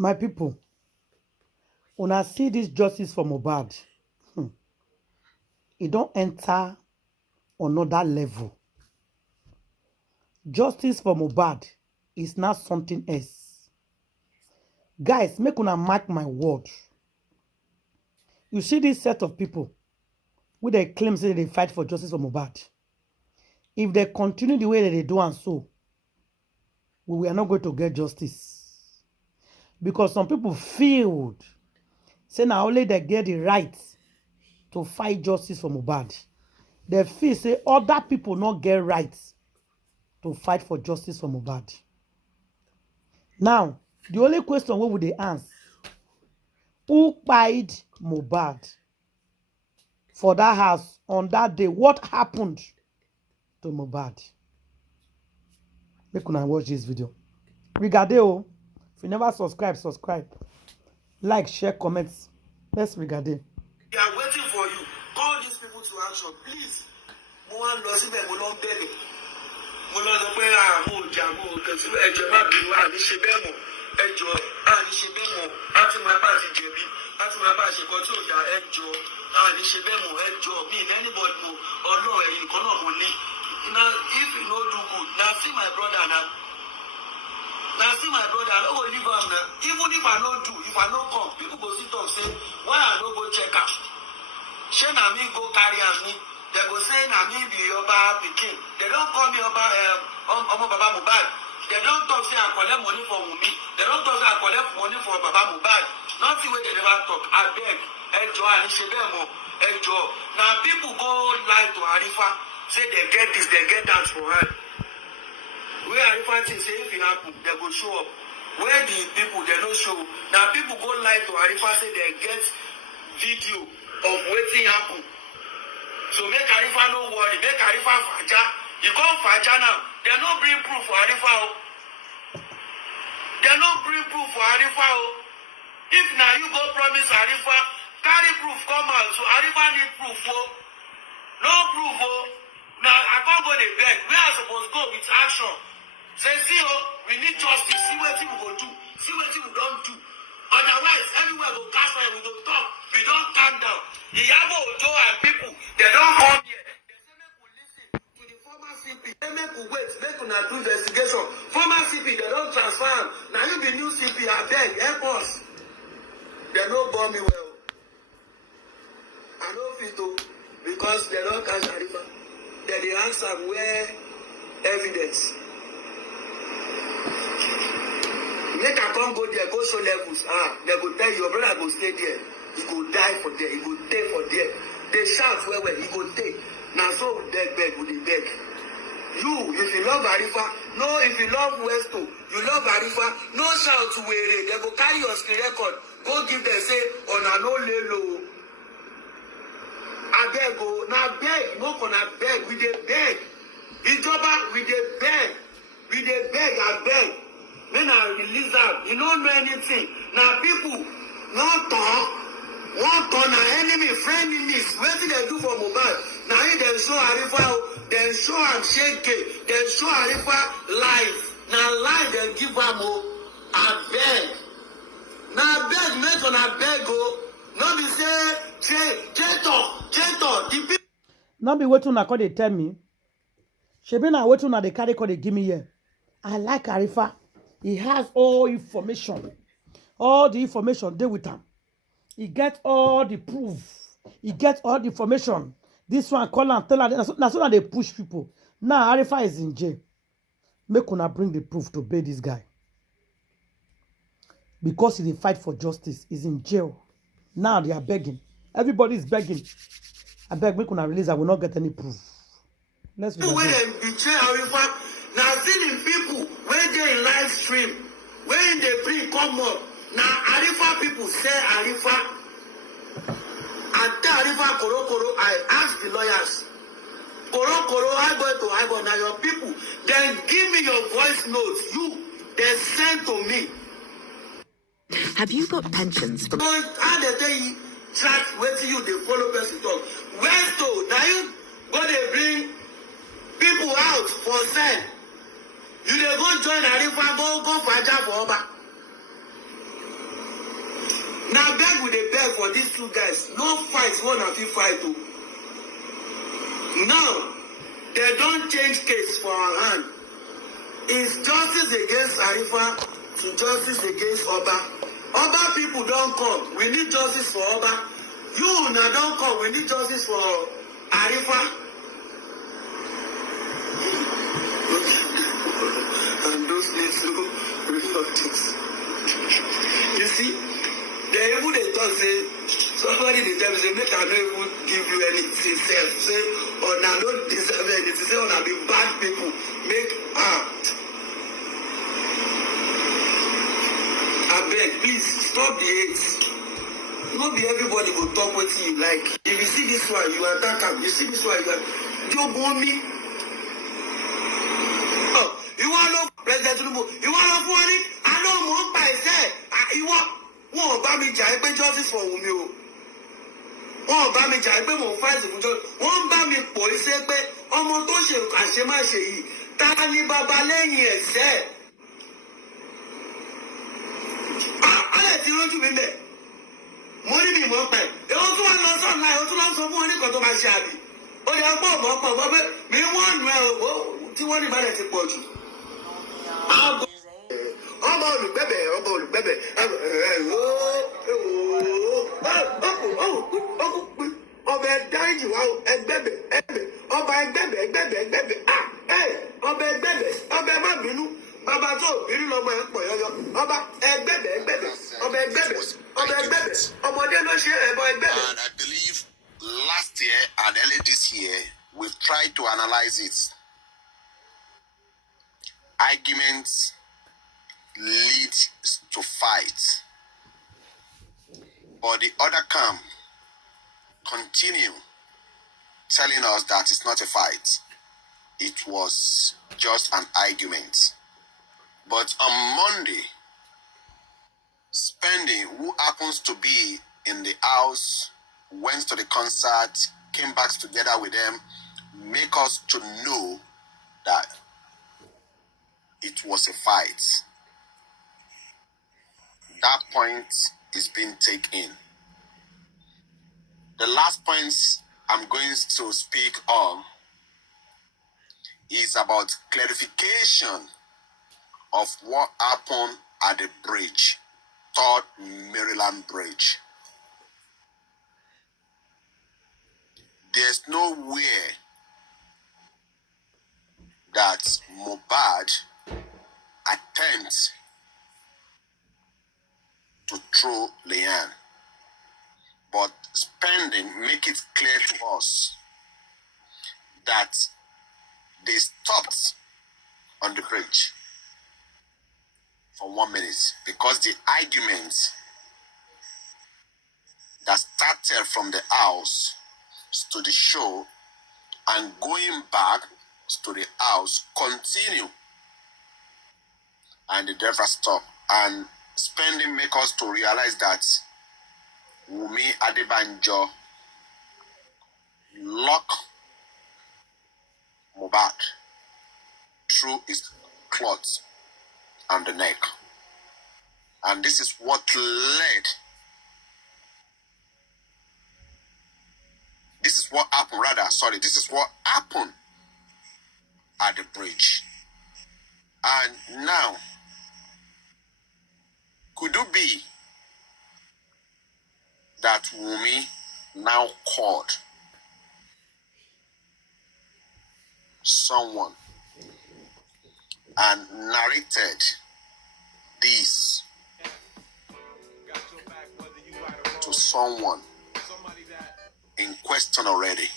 My people, when I see this justice for Mohbad, it don't enter another level. Justice for Mohbad is not something else. Guys, make una mark my word. You see this set of people with they claim say they fight for justice for Mohbad. If they continue the way that they do and so, we are not going to get justice. Because some people feel say now only they get the right to fight justice for Mohbad. They feel say other people not get rights to fight for justice for Mohbad. Now, the only question what would they answer? Who paid Mohbad for that house on that day? What happened to Mohbad? Make una watch this video. Regardez, if you never subscribe, subscribe. Like, share, comments. Let's regardez. They are waiting for you. Call these people to action, please. Mo wá lọ síbẹ̀ mo lọ bẹ̀rẹ̀. Mo lọ sọ pé mo jà mo kẹsí ẹjọ́ má bínú àní ṣe bẹ́ẹ̀ mọ̀. Ẹjọ́ àní ṣe bẹ́ẹ̀ mọ̀. Láti máa bá ti jẹ̀bi. Láti máa bá ṣe kan tí ò yá ẹjọ́ àní ṣe bẹ́ẹ̀ mọ̀ ẹjọ́ mi in anybody no ọlọ́ọ̀ ẹ̀yìn nìkan náà mo ní. Now if you no do good, now see my brother now. Now see my brother, I don't leave him now. Even if I no do, if I no come, people go sit up say, why I no go check out? Shey na me go carry am me. They go say na me be Oba pikin. They don't call me Oba Omo Baba Mohbad. They don't talk say I collect money for Wumi. They don't talk say I collect money for Baba Mohbad. Nothing wey they never talk. I beg, ẹjọ́ àní ṣe bẹ́ẹ̀ mọ̀, ẹjọ́. Now people go lie to Arifa, say they get this, they get that for her. Where Arifa thing say if it happen, they go show up. Where the people they don't show. Now people go lie to Arifa, say they get video of wetin happen. So make Arifa no worry, make Arifa faja. You come faja now. They no bring proof for Arifa. They no bring proof for Arifa. If now you go promise Arifa, carry proof come out. So Arifa need proof. No proof. Now I can't go the beg. We are supposed to go with action. Say, see, we need justice. See what we go do. See what we don't do. Otherwise, everywhere we go cast fire, we go talk. We don't calm down. The Yabo Ojo and people, they don't come here. They say make we listen to the former CP. They make we wait. Make we not do investigation. Former CP, they don't transfer him. Now you be new CP. I beg, help us. They don't bomb me well. I don't feel to because they don't catch Arifa. Then the answer where evidence. Make a come go there, go show levels. They go tell your brother go stay there. He go die for there. He go stay for there. They shout where he go stay. Now so they beg, they beg. You, if you love Arifa, no, if you love Westo, you love Arifa, no shout to where they go carry your screen record. Go give them say, on a no lelo. I beg, go, now beg, no can I beg, we dey beg. Ijoba, we dey beg. We dey beg, I beg. When I release that, you don't know anything. Now people, not turn an enemy, frenemies. What did they do for Mohbad? Now they show Arifa, they show am shake, they show Arifa live. Now live they give am I beg. Now beg, make on a beg go. No be say, Cheto, the people. Not be waiting na call they tell me. Shebi na waiting na they carry call they give me here. I like Arifa. He has all information. All the information there with him. He gets all the proof. He gets all the information. This one call and tell her. That's why they push people. Now Arifa is in jail. Make una bring the proof to bail this guy. Because he didn't fight for justice. He's in jail. Now they are begging. Everybody is begging. I beg make una release. I will not get any proof. Let's go. When they betray Arifa, now see the people when they in live stream, when they bring come up. Now Arifa people say Arifa. And tell Arifa Koro, I ask the lawyers. Koro, I go now your people. Then give me your voice notes. You, they send to me. Have you got pensions from... How they tell you, track, wait till you, they follow person talk. Westo, now you go they bring people out for sale. You they go join Arifa, go for a job for Oba. we dey beg for these two guys. No fight, one and fit fight o. Now, they don't change case for our hand. It's justice against Arifa to justice against Oba. Oba people don't come. We need justice for Oba. You now don't come. We need justice for Arifa. And those little reluctance. You see, they even they talk say somebody dey tell me say make I no even give you anything sef say una no deserve anything say una be bad people make abeg please stop the hate. No be everybody go talk wetin you like. If you see this one you attack am, you see this one you Wumi. Oh, you wan know President Tinubu, you wan know fún ọ ní àná mò ń pa ẹsẹ̀ ìwọ. Wọn ò bá mi jà pé justice for Wumi o. Wọn ò bá mi jà pé mò ń fight fún justice. Wọ́n ń bá mi pò í ṣe pé ọmọ tó ṣe àṣemáṣe yìí ta ni bàbá lẹ́yìn ẹ̀ṣẹ̀. Alẹ́ ti rójú mi bẹ̀. Mo ní bí mo pẹ̀. Èwo tún wà lọ sọ̀rọ̀ náà, èwo tún lọ sọ fún oníkan tó máa ṣe àbí. Ó yẹ pọ̀ bọ́ pé mi wọ́n nù ẹ́ o tí wọ́n ní ìbálẹ̀ ti pọ̀ jù. Ọba olùgbẹ́bẹ̀ ọba ẹ̀dáríjì wa ẹgbẹ́bẹ̀ ọba ẹgbẹ́bẹ̀ ọba ẹgbẹ́bẹ̀ ọba ẹ má bínú bàbá tó bínú lọ́mọ ẹ̀ pọ̀ yọyọ ọba ẹgbẹ́bẹ̀ ọba ẹgbẹ́bẹ̀ ọmọdé ló ṣe ẹ̀bọ ẹgbẹ́bẹ̀. And I believe last year and early this year we've tried to analyze it. Arguments lead to fight, but the other camp continue telling us that it's not a fight, it was just an argument. But on Monday, Spending, who happens to be in the house, went to the concert, came back together with them, make us to know that it was a fight. That point is being taken. The last point I'm going to speak on is about clarification of what happened at the bridge, 3rd Maryland Bridge. There's nowhere that Mohbad attempts to throw Leanne, but Spending make it clear to us that they stopped on the bridge for 1 minute because the argument that started from the house to the show and going back to the house continue, and they never stop. And Spending make us to realize that Wumi Adebanjo lock Mohbad through his clothes and the neck. And this is what led. This is what happened, this is what happened at the bridge. And now, could it be that Wumi now called someone and narrated this to someone in question already?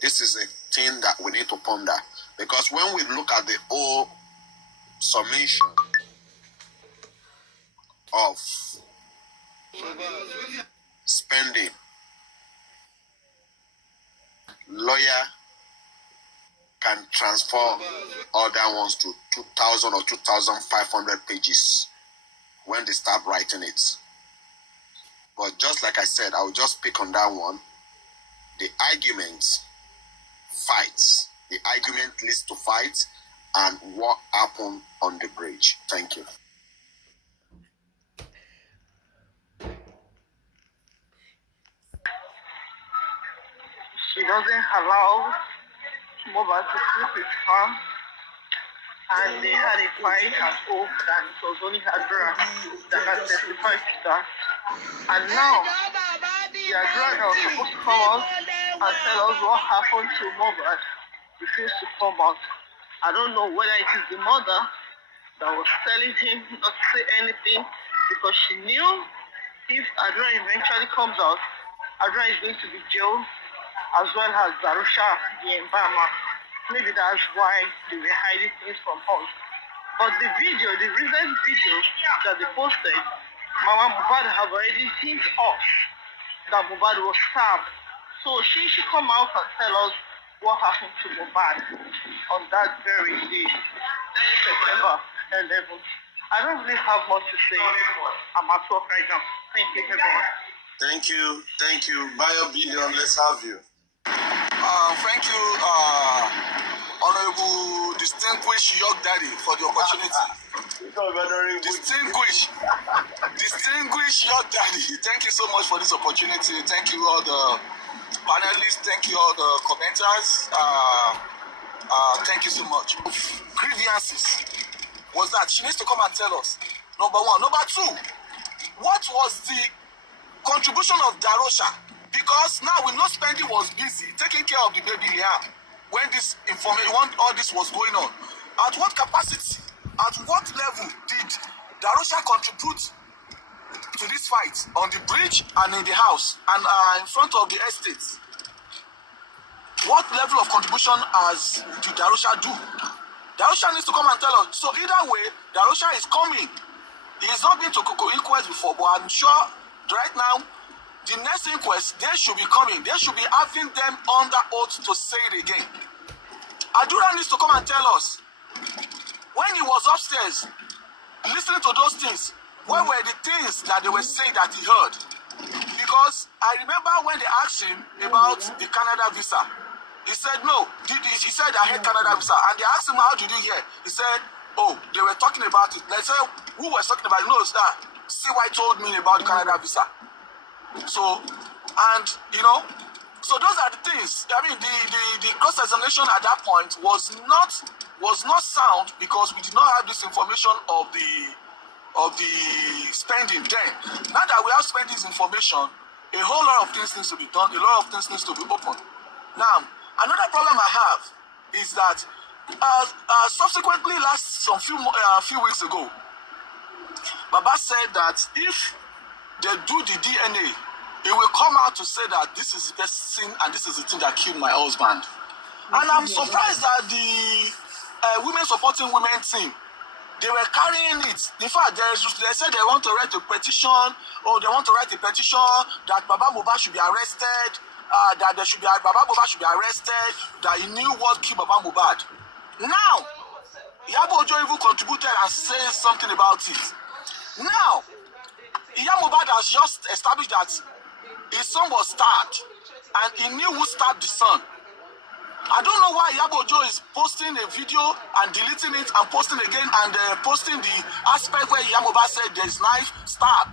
This is a thing that we need to ponder, because when we look at the whole summation of Spending, lawyer can transfer other ones to 2,000 or 2,500 pages when they start writing it. But just like I said, I will just pick on that one. The argument fights. The argument leads to fight, and what happened on the bridge. Thank you. doesn't allow Mohbad to sleep with her. And they had a fight at home, and it was only Adra that had testified to that. And now, the Adra that was supposed to come out and tell us what happened to Mohbad refused to come out. I don't know whether it is the mother that was telling him not to say anything because she knew if Adra eventually comes out, Adra is going to be jailed as well as Darusha, the embalmer. Maybe that's why they were hiding things from us. But the recent video that they posted, Mama Mohbad have already hinted off that Mohbad was stabbed. So she should come out and tell us what happened to Mohbad on that very day, September 11th. I don't really have much to say. I'm at work right now. Thank you, everyone. Thank you. Buy a billion, let's have you. Thank you, Honorable Distinguished York Daddy, for the opportunity. Distinguished York Daddy, thank you so much for this opportunity. Thank you all the panelists, thank you all the commenters. Thank you so much. Grievances was that she needs to come and tell us. Number one. Number two, what was the contribution of Darosha? Because now we know Spending was busy taking care of the baby Liam when this information, when all this was going on. At what capacity, at what level did Darosha contribute to this fight on the bridge and in the house and in front of the estates? What level of contribution did Darosha do? Darosha needs to come and tell us. So either way, Darosha is coming. He has not been to Coco inquest before, but I'm sure right now, the next inquest, they should be coming. They should be having them under oath to say it again. Adura needs to come and tell us. When he was upstairs, listening to those things, what were the things that they were saying that he heard? Because I remember when they asked him about the Canada visa, he said, no. He said, I had Canada visa. And they asked him, how did you hear? He said, oh, they were talking about it. They said, who was talking about it? No, it's that. CY told me about the Canada visa. So, and so those are the things. I mean, the cross-examination at that point was not sound because we did not have this information of the Spending then. Now that we have Spending's information, a whole lot of things needs to be done. A lot of things needs to be opened. Now, another problem I have is that subsequently, few weeks ago, Baba said that if they do the DNA, it will come out to say that this is the person and this is the thing that killed my husband. And I'm surprised that the women supporting women team, they were carrying it. In fact, they said they want to write a petition, that Baba Mohbad should be arrested, that Baba Mohbad should be arrested, that he knew what killed Baba Mohbad. Now, Iyabo Ojo even contributed and said something about it. Now, Mohbad has just established that his son was stabbed and he knew who stabbed the son. I don't know why Iyabo Ojo is posting a video and deleting it and posting again and posting the aspect where Mohbad said there's knife stab.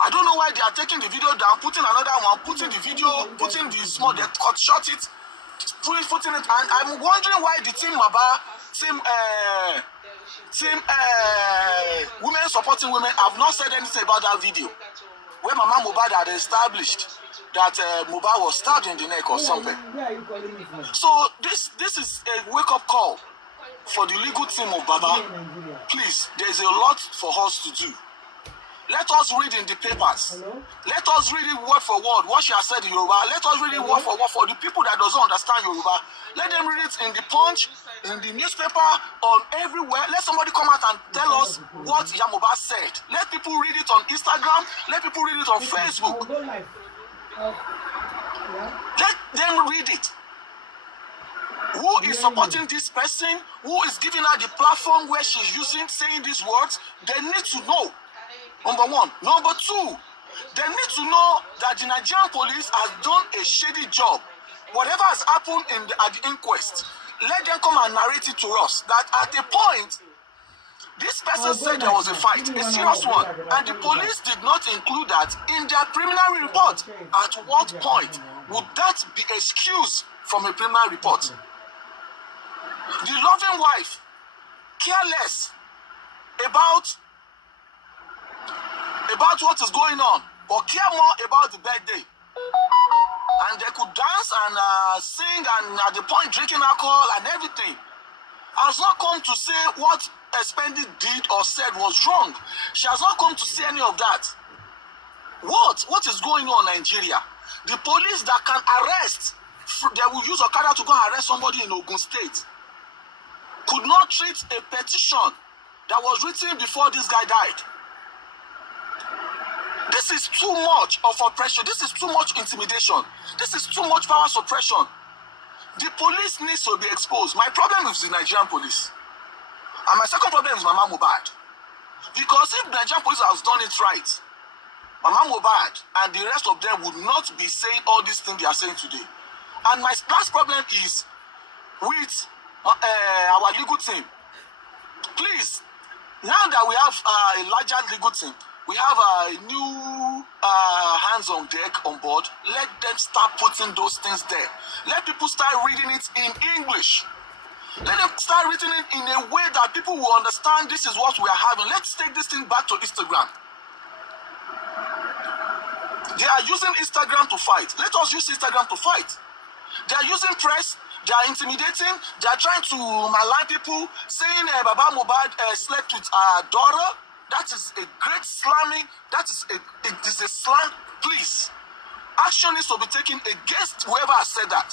I don't know why they are taking the video down, putting another one, putting the video, putting the small, they cut short it, putting it, and I'm wondering why the team women supporting women have not said anything about that video where Mama Mohbad had established that Mohbad was stabbed in the neck or something. So this is a wake-up call for the legal team of Baba. Please, there's a lot for us to do. Let us read in the papers. Let us read it word for word what she has said in Yoruba. Let us read it word for word for the people that doesn't understand Yoruba. Let them read it in the Punch, in the newspaper, on everywhere. Let somebody come out and tell us what Mohbad said. Let people read it on Instagram. Let people read it on Facebook. Let them read it. Who is supporting this person? Who is giving her the platform where she's using, saying these words? They need to know. Number one. Number two, they need to know that the Nigerian police has done a shady job. Whatever has happened at the inquest, let them come and narrate it to us. That at a point, this person said there was a fight, a serious one, and the police did not include that in their preliminary report. At what point Would that be excused from a preliminary report? The loving wife, careless about what is going on, but care more about the birthday. And they could dance and sing and at the point drinking alcohol and everything. Has not come to say what Spending did or said was wrong. She has not come to say any of that. What is going on in Nigeria? The police that can arrest, they will use Okada to go and arrest somebody in Ogun State, could not treat a petition that was written before this guy died. This is too much of oppression. This is too much intimidation. This is too much power suppression. The police needs to be exposed. My problem is the Nigerian police. And my second problem is Mama Mohbad. Because if the Nigerian police has done it right, Mama Mohbad and the rest of them would not be saying all these things they are saying today. And my last problem is with our legal team. Please, now that we have a larger legal team, we have a new hands on deck on board. Let them start putting those things there. Let people start reading it in English. Let them start reading it in a way that people will understand this is what we are having. Let's take this thing back to Instagram. They are using Instagram to fight. Let us use Instagram to fight. They are using press. They are intimidating. They are trying to malign people, saying Baba Mohbad slept with our daughter. That is a great slamming. It is a slam. Please, action needs to be taken against whoever has said that.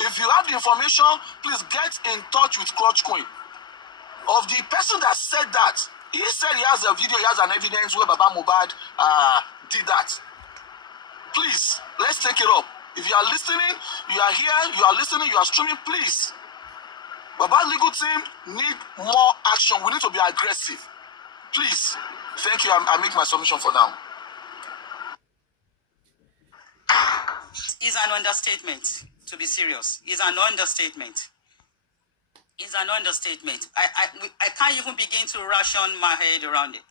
If you have the information, please get in touch with Clutch Queen. Of the person that said that, he said he has a video, he has an evidence where Baba Mohbad did that. Please, let's take it up. If you are listening, you are here, you are listening, you are streaming, please. Baba legal team need more action. We need to be aggressive. Please. Thank you. I make my submission for now. It's an understatement, to be serious. It's an understatement. It's an understatement. I can't even begin to ration my head around it.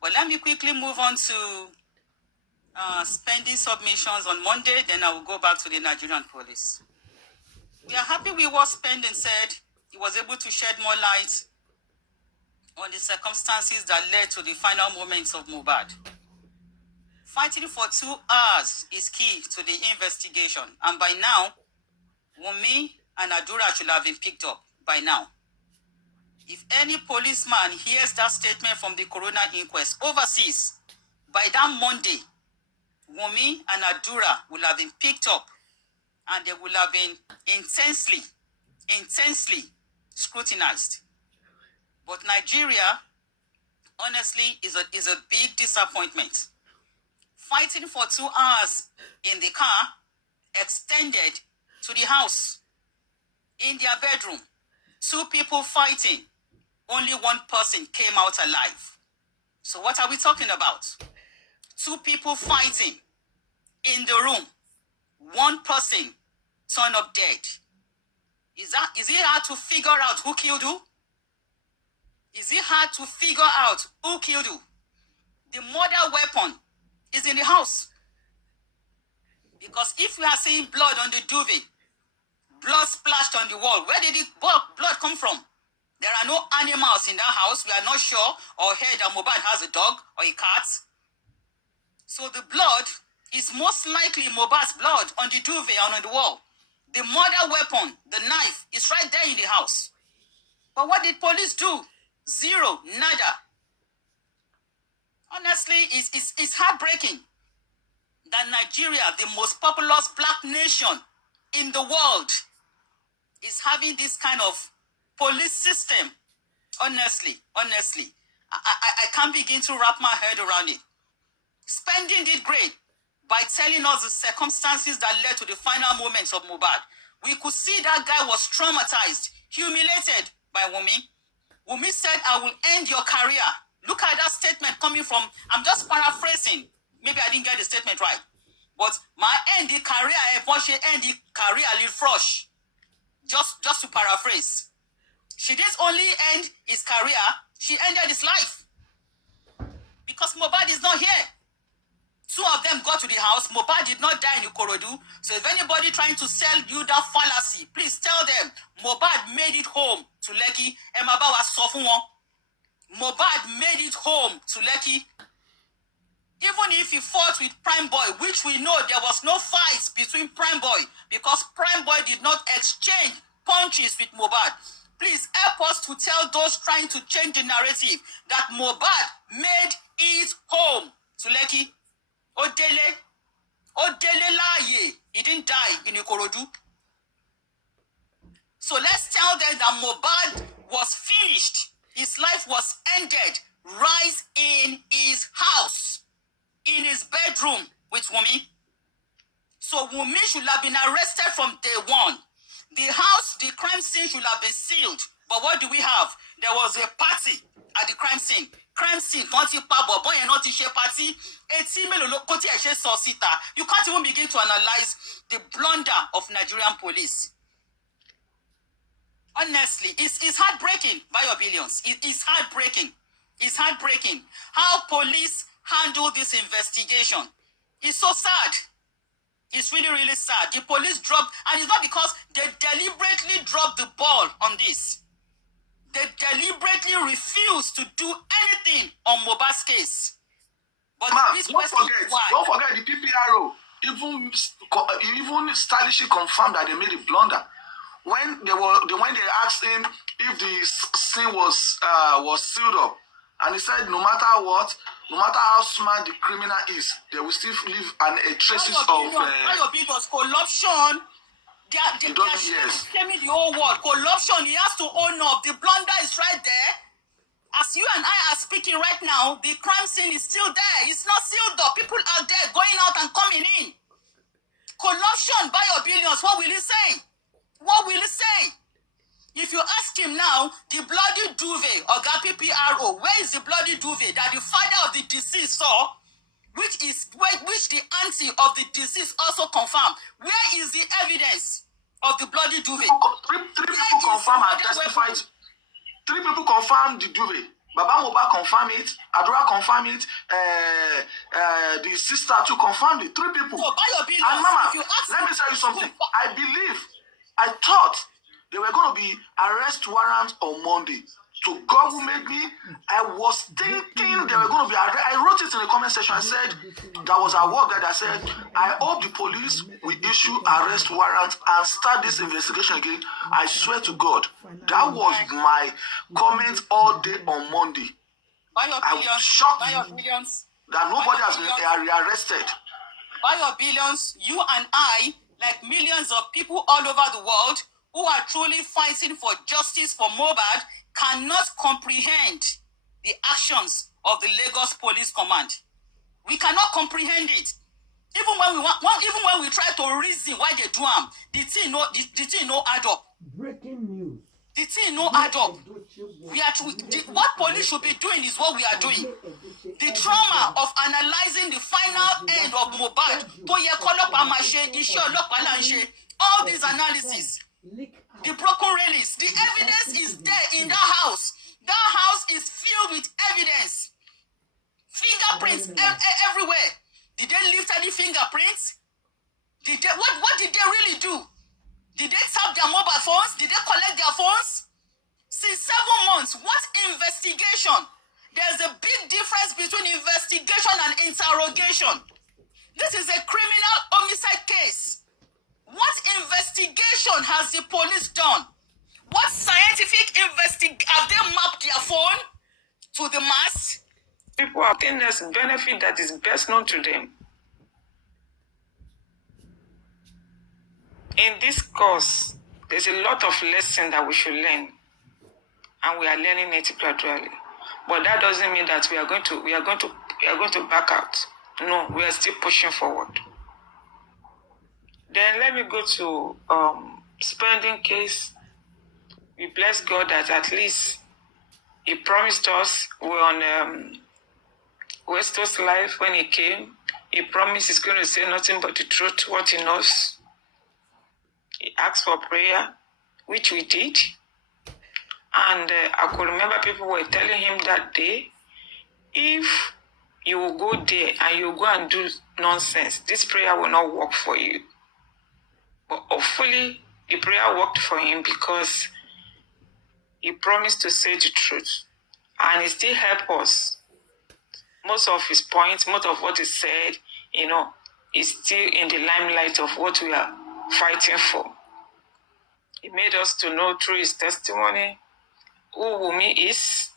But let me quickly move on to spending submissions on Monday, then I will go back to the Nigerian police. We are happy with what Spending said. He was able to shed more light on the circumstances that led to the final moments of Mohbad. Fighting for 2 hours is key to the investigation, and by now, Wumi and Adura should have been picked up by now. If any policeman hears that statement from the coroner inquest overseas, by that Monday, Wumi and Adura will have been picked up and they will have been intensely scrutinized. But Nigeria, honestly, is a big disappointment. Fighting for 2 hours in the car extended to the house, in their bedroom. 2 people fighting. Only 1 person came out alive. So what are we talking about? 2 people fighting in the room. 1 person turned up dead. Is it hard to figure out who killed who? Is it hard to figure out who killed who? The murder weapon is in the house. Because if we are seeing blood on the duvet, blood splashed on the wall, where did the blood come from? There are no animals in that house. We are not sure or heard that Mohbad has a dog or a cat. So the blood is most likely Mohbad's blood on the duvet and on the wall. The murder weapon, the knife, is right there in the house. But what did police do? Zero, nada. Honestly, it's heartbreaking that Nigeria, the most populous black nation in the world, is having this kind of police system. Honestly, I can't begin to wrap my head around it. Spending did great by telling us the circumstances that led to the final moments of Mohbad. We could see that guy was traumatized, humiliated by Wumi. Wumi said, I will end your career. Look at that statement coming from, I'm just paraphrasing. Maybe I didn't get the statement right. But my end the career, she end the career a little fresh. Just to paraphrase. She didn't only end his career, she ended his life. Because Mohbad is not here Two of them got to the house. Mohbad did not die in Ikorodu. So if anybody trying to sell you that fallacy, please tell them Mohbad made it home to Lekki. Emaba was suffering. Mohbad made it home to Lekki. Even if he fought with Primeboy, which we know there was no fight between Primeboy because Primeboy did not exchange punches with Mohbad. Please help us to tell those trying to change the narrative that Mohbad made it home to Lekki. Odele Laye, he didn't die in Ikorodu. So let's tell them that Mohbad was finished. His life was ended right in his house, in his bedroom with Wumi. So Wumi should have been arrested from day one. The house, the crime scene should have been sealed. But what do we have? There was a party at the crime scene. Crime scene, don't you boy and not share party. You can't even begin to analyze the blunder of Nigerian police. Honestly, it's heartbreaking by your billions. It's heartbreaking. It's heartbreaking how police handle this investigation. It's so sad. It's really, really sad. The police dropped, and it's not because they deliberately dropped the ball on this. They deliberately refused to do anything on Mohbad's case. But don't forget the PPRO even stylishly confirmed that they made a blunder. When they asked him if the scene was sealed up, and he said no matter what, no matter how smart the criminal is, they will still leave traces of corruption. They are shaming the whole world. Corruption, he has to own up. The blunder is right there. As you and I are speaking right now, the crime scene is still there. It's not sealed up. People are there going out and coming in. Corruption by your billions. What will he say? What will he say? If you ask him now, the bloody duvet, or PPRO, where is the bloody duvet that the father of the deceased saw, which the auntie of the deceased also confirmed? Where is the evidence of the bloody duvet? Three people confirmed and testified. 3 people confirmed the duvet. Baba Mohbad confirmed it. Adora confirmed it. The sister too confirmed it. 3 people. So by your billions, and Mama, if you ask let me tell you something. I thought there were going to be arrest warrants on Monday. So God who made me, I was thinking they were going to be arrested. I wrote it in the comment section. I said, that was our work that I said, I hope the police will issue arrest warrants and start this investigation again. I swear to God, that was my comment all day on Monday. I was shocked that nobody has been arrested. By your billions, you and I, like millions of people all over the world who are truly fighting for justice for Mohbad, cannot comprehend the actions of the Lagos Police Command. We cannot comprehend it. Even when we try to reason why they do them, the thing no add up. Breaking news. The thing no add up. What police should be doing is what we are doing. The trauma of analyzing the final end of Mohbad, all these analyses, the broken railings, the evidence is there in that house. That house is filled with evidence. Fingerprints everywhere. Did they lift any fingerprints? What did they really do? Did they tap their mobile phones? Did they collect their phones? Since 7 months, what investigation? There's a big difference between investigation and interrogation. This is a criminal homicide case. What investigation has the police done? What scientific investigation? Have they mapped their phone to the mass? People are getting this benefit that is best known to them. In this course, there's a lot of lessons that we should learn, and we are learning it gradually. But that doesn't mean that we are going to back out. No, we are still pushing forward. Then let me go to spending case. We bless God that at least He promised us. We're on West Coast Live when He came. He promised He's going to say nothing but the truth, what He knows. He asked for prayer, which we did. And I could remember people were telling him that day, if you will go there and you will go and do nonsense. This prayer will not work for you. But hopefully, the prayer worked for him because he promised to say the truth. And he still helped us. Most of his points, most of what he said, is still in the limelight of what we are fighting for. He made us to know through his testimony who Wumi is.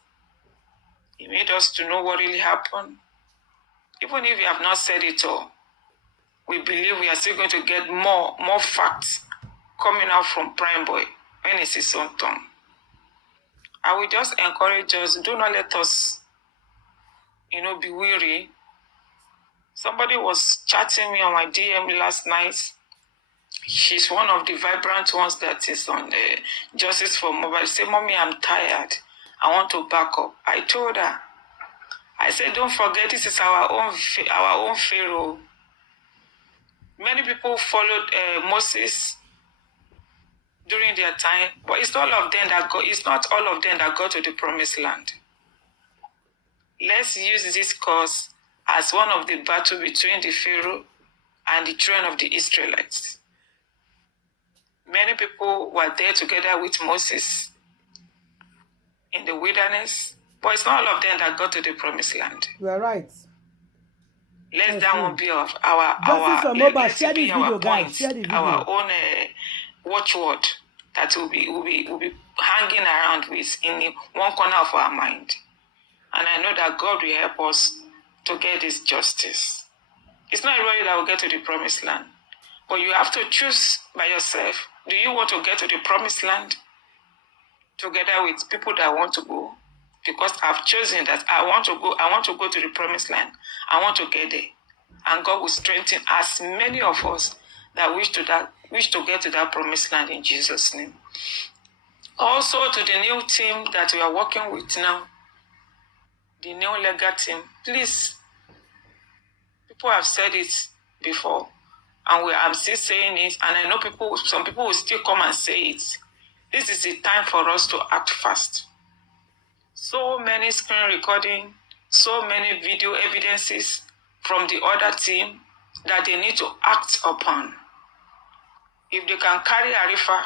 He made us to know what really happened. Even if we have not said it all, we believe we are still going to get more facts coming out from Primeboy when it's his own turn. I will just encourage us, do not let us, be weary. Somebody was chatting me on my DM last night. She's one of the vibrant ones that is on the Justice for Mohbad. She said, Mommy, I'm tired. I want to back up. I told her, I said, don't forget, this is our own Pharaoh. Many people followed Moses during their time, but it's not all of them that got to the promised land. Let's use this cause as one of the battle between the Pharaoh and the children of the Israelites. Many people were there together with Moses in the wilderness, but it's not all of them that got to the promised land. You are right. Let that one be our own watchword that will be hanging around with in one corner of our mind. And I know that God will help us to get this justice. It's not everybody that will get to the promised land, but you have to choose by yourself. Do you want to get to the promised land together with people that want to go? Because I've chosen that I want to go to the promised land. I want to get there. And God will strengthen as many of us that wish to get to that promised land in Jesus' name. Also to the new team that we are working with now, the new legal team, please, people have said it before, and I'm still saying it, and I know some people will still come and say it. This is the time for us to act fast. So many screen recording, so many video evidences from the other team that they need to act upon. If they can carry Arifa,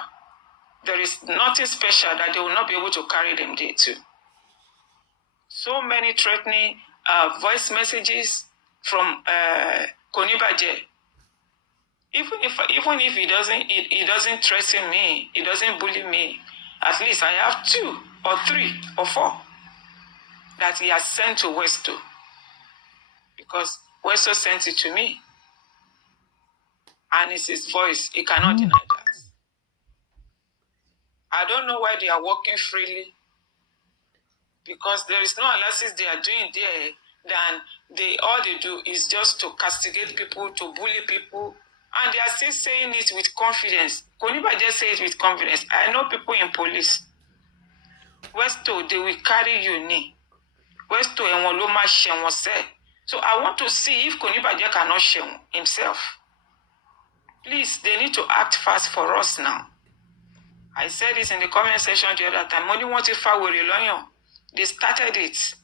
there is nothing special that they will not be able to carry them there too. So many threatening voice messages from Konibaje. Even if he doesn't threaten me, he doesn't bully me, at least I have 2 or 3 or 4 that he has sent to Westo, because Westo sent it to me, and it's his voice. He cannot deny that. I don't know why they are working freely, because there is no analysis they are doing there. Then all they do is just to castigate people, to bully people, and they are still saying it with confidence. Koniba just say it with confidence. I know people in police. Westo, they will carry you knee. Westo and Woloma Shen was said. So I want to see if Koniba cannot share himself. Please, they need to act fast for us now. I said this in the comment section the other time. Money want to file with Reloyon. They started it.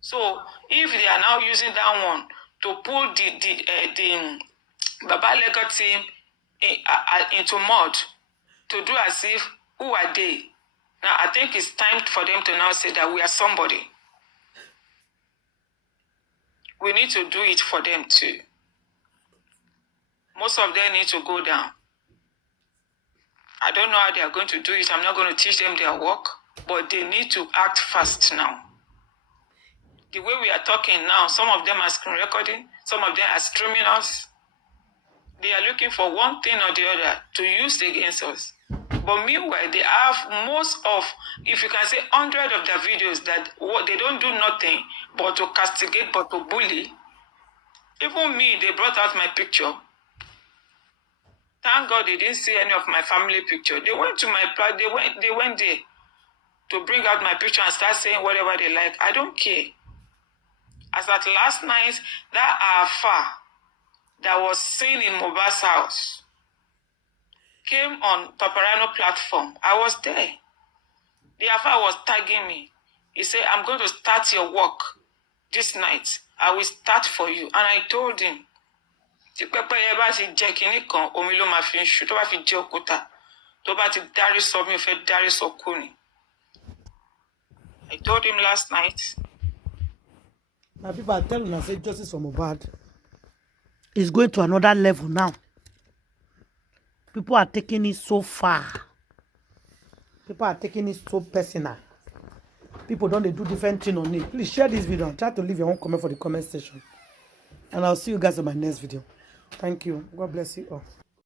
So if they are now using that one to pull the Baba legal team into mud, to do as if, who are they? Now I think it's time for them to now say that we are somebody. We need to do it for them too. Most of them need to go down. I don't know how they are going to do it. I'm not going to teach them their work, but they need to act fast now. The way we are talking now, some of them are screen recording, some of them are streaming us. They are looking for one thing or the other to use against us. But meanwhile, they have most of, if you can say 100 of their videos that they don't do nothing but to castigate, but to bully. Even me, they brought out my picture. Thank God they didn't see any of my family picture. They went to my place, they went there to bring out my picture and start saying whatever they like. I don't care. As at last night, that Arifa that was seen in Mohbad's house came on Paparano platform. I was there. The Arifa was tagging me. He said, I'm going to start your work this night. I will start for you. And I told him, tí pẹ́pẹ́yẹ bá ti jẹ kinní kan, omi ló máa fi ń ṣu, tó bá fi jẹ òkúta, tó bá ti dárí sọ mi ò fẹ́ dárí sọ kú ni. I told him last night. My people are telling us, say justice for Mohbad is going to another level now. People are taking it so far. People are taking it so personal. People don't they do different thing on it. Please share this video and try to leave your own comment for the comment section. And I'll see you guys in my next video. Thank you. God bless you all.